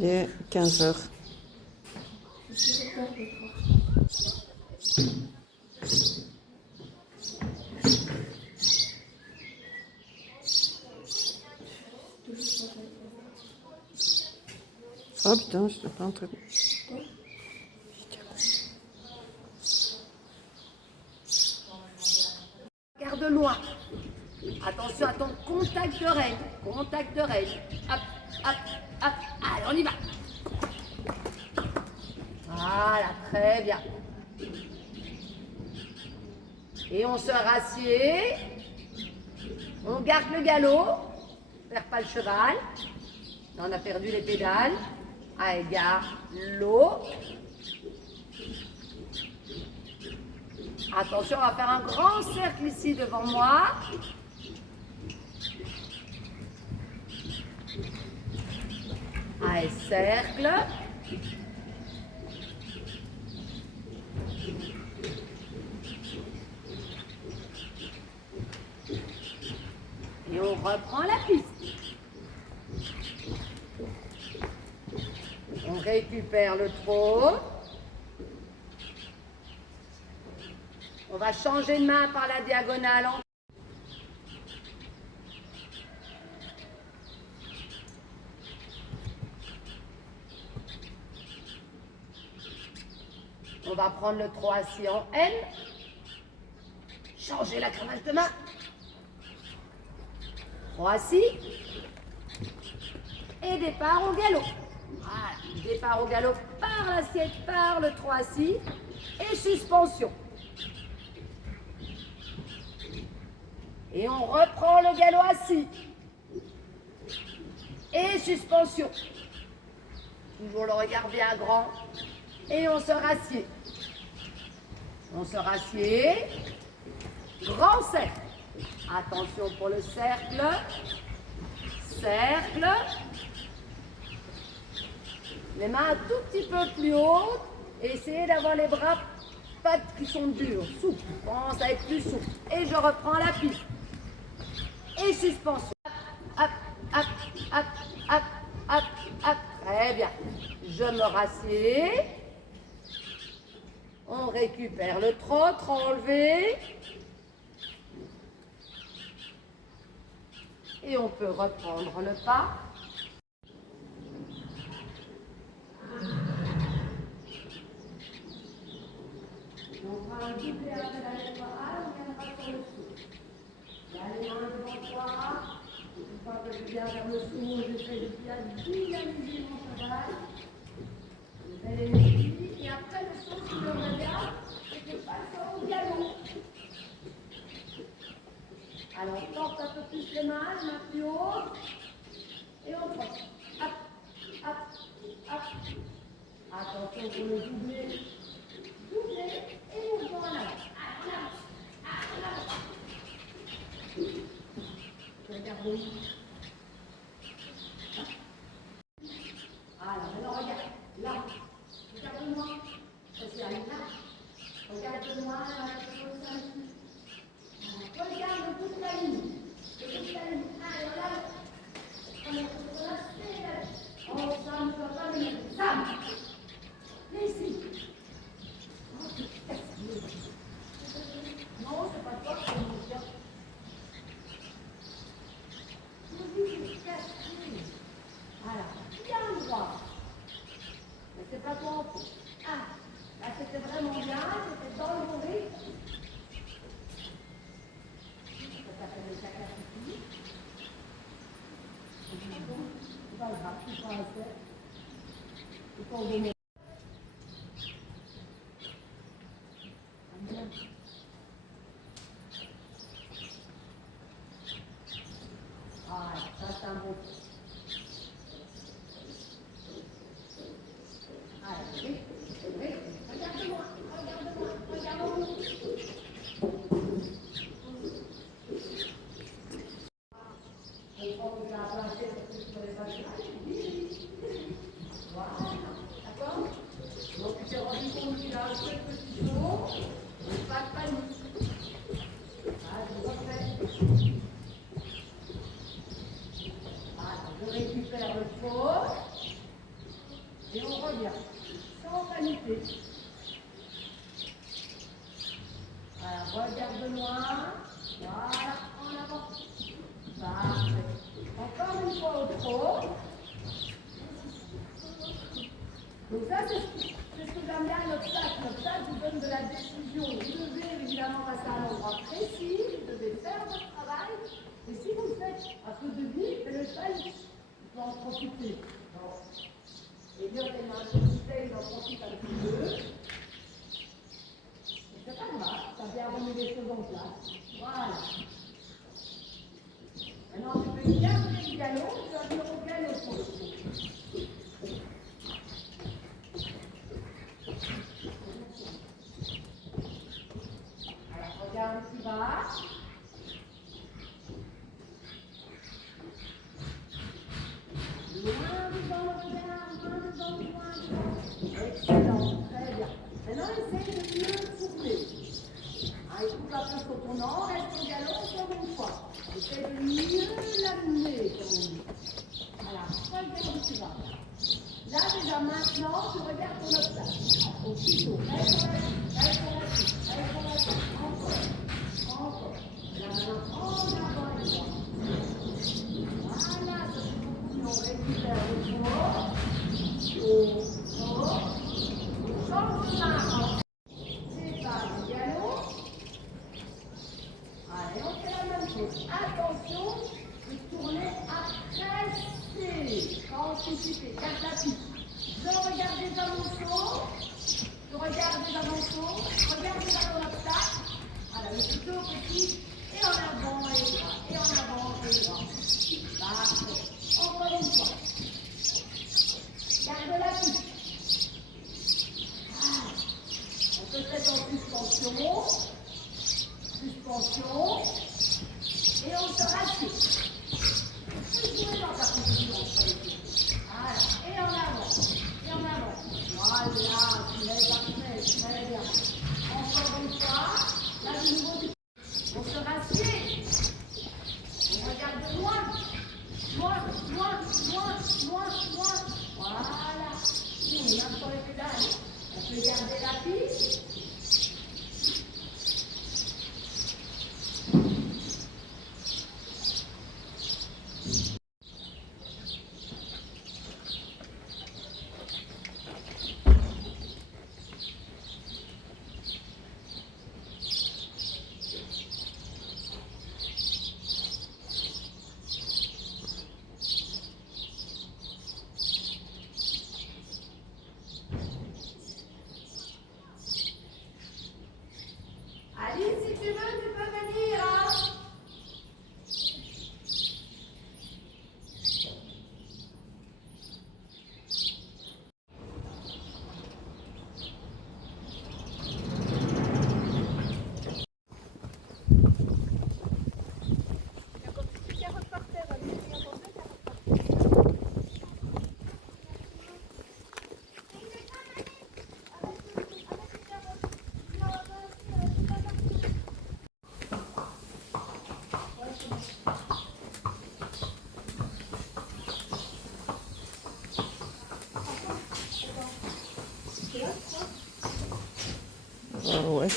Il est 15 heures. Oh putain, je ne suis pas en train de... Regarde loin. Attention à ton contact d'oreille. Contact d'oreille. Hop, hop, hop. Allez, on y va. Voilà, très bien. Et on se rassied. On garde le galop. On perd pas le cheval. On a perdu les pédales. Allez, garde l'eau. Attention, on va faire un grand cercle ici devant moi. Allez, cercle. Et on reprend la piste. On récupère le trot. On va changer de main par la diagonale. On va prendre le trot assis en N. Changer la cravache de main. Trot assis. Et départ au galop. Voilà, départ au galop par l'assiette, par le trot assis. Et suspension. Et on reprend le galop assis. Et suspension. Toujours le regard bien grand. Et on se rassied. On se rassied. Grand cercle. Attention pour le cercle. Cercle. Les mains un tout petit peu plus hautes. Et essayez d'avoir les bras pattes qui sont durs, souples. Pense à être plus souple. Et je reprends la piste. Et suspension. Hop, hop, hop, hop, hop, hop. Très bien. Je me rassieds. On récupère le trot enlevé. Et on peut reprendre le pas. On va un doublé après la lettre A, on viendra sur le sou. Là, les mains devant toi. Une fois que je viens vers le sou, j'essaie de bien dynamiser mon cheval. Je fais les mesures. Et après le saut, si je regarde, je passe au galop. Alors, on porte un peu plus les mains plus haut. Et on prend. Hop, hop, hop. Attention pour le doubler. Doubler et mouvement en avant. En avant. En avant. Regardez. Alors, maintenant, regarde. Là. Regarde-moi. Ça, c'est là. Regarde-moi. Regarde toute la ligne. Toute la ligne. Allez, regarde. On va se relâcher. Oh, Sam, tu vas pas venir. Sam. Viens ici. Non, c'est pas toi, c'est mon chien. Voilà. Bien droit. Mais c'est pas toi en tout. Ah, là c'était vraiment bien, c'était dans le bon rythme. Ça s'appelle le sacrifice. C'est pas grave, tu prends un set. Il faut en donner. Ah, ça c'est un bon coup. Allez, oui, regarde-moi, regarde-moi, regarde-moi. On prend la planchette pour que tu peux les passer. Voilà, d'accord? Donc tu t'es rendu compte qu'il a un seul petit saut, pas de panique. Ah, je refais. Ah, je récupère le trot. Et on revient. Sans paniquer. Voilà, regarde loin. Voilà, en avant. Parfait. Encore une fois au trot. Donc ça, c'est ce que j'aime bien à l'obstacle. L'obstacle vous donne de la décision. Vous devez évidemment passer à un endroit précis. Vous devez faire votre travail. Et si vous faites un peu de vie, c'est le cheval qui peut en profiter. Bon. Et bien, on a un peu de bouteille, il en profite un petit peu. C'est pas grave, ça vient remettre les choses en place. Voilà. Maintenant, tu peux garder le galop, tu vas venir au galop pour le coup. Alors, regarde où tu vas. Loin devant le regard, loin devant. Excellent, très bien. Maintenant, essaye de mieux tourner. Ah, écoute la place au tournant, reste au galop encore une fois. Essaye de mieux l'amener, comme on dit. Voilà, regarde où tu vas. Là, déjà maintenant, tu regardes ton obstacle. Aussitôt, reste sur la suite, reste sur la suite, reste sur la suite. Encore. Là, maintenant, en avant et droit. Voilà, ça fait beaucoup, mais on récupère le corps. On change de main. C'est pas le galop. Allez, on fait la même chose. Attention, de tourner à presser. Pas anticiper, garde la piste. Je regarde déjà mon saut. Je regarde déjà mon saut. Regarde déjà ton obstacle. Voilà, le plutôt petit. Et en avant et droit. Et en avant et droit. Parfait. Encore une fois. Garde la piste. Ah. On peut se mettre en suspension. Suspension. Et on se rassied. Vous pouvez dans ta position entre les pieds. Voilà. Et en avant. Et en avant. Voilà. Tu es parfait. Très bien. Encore une fois. Là, de nouveau, on se rassied. On regarde loin. Loin, loin, loin, loin, loin. Voilà. On marche sur les pédales. On peut garder la piste. Alice, si tu veux, tu peux venir, hein? Ouais.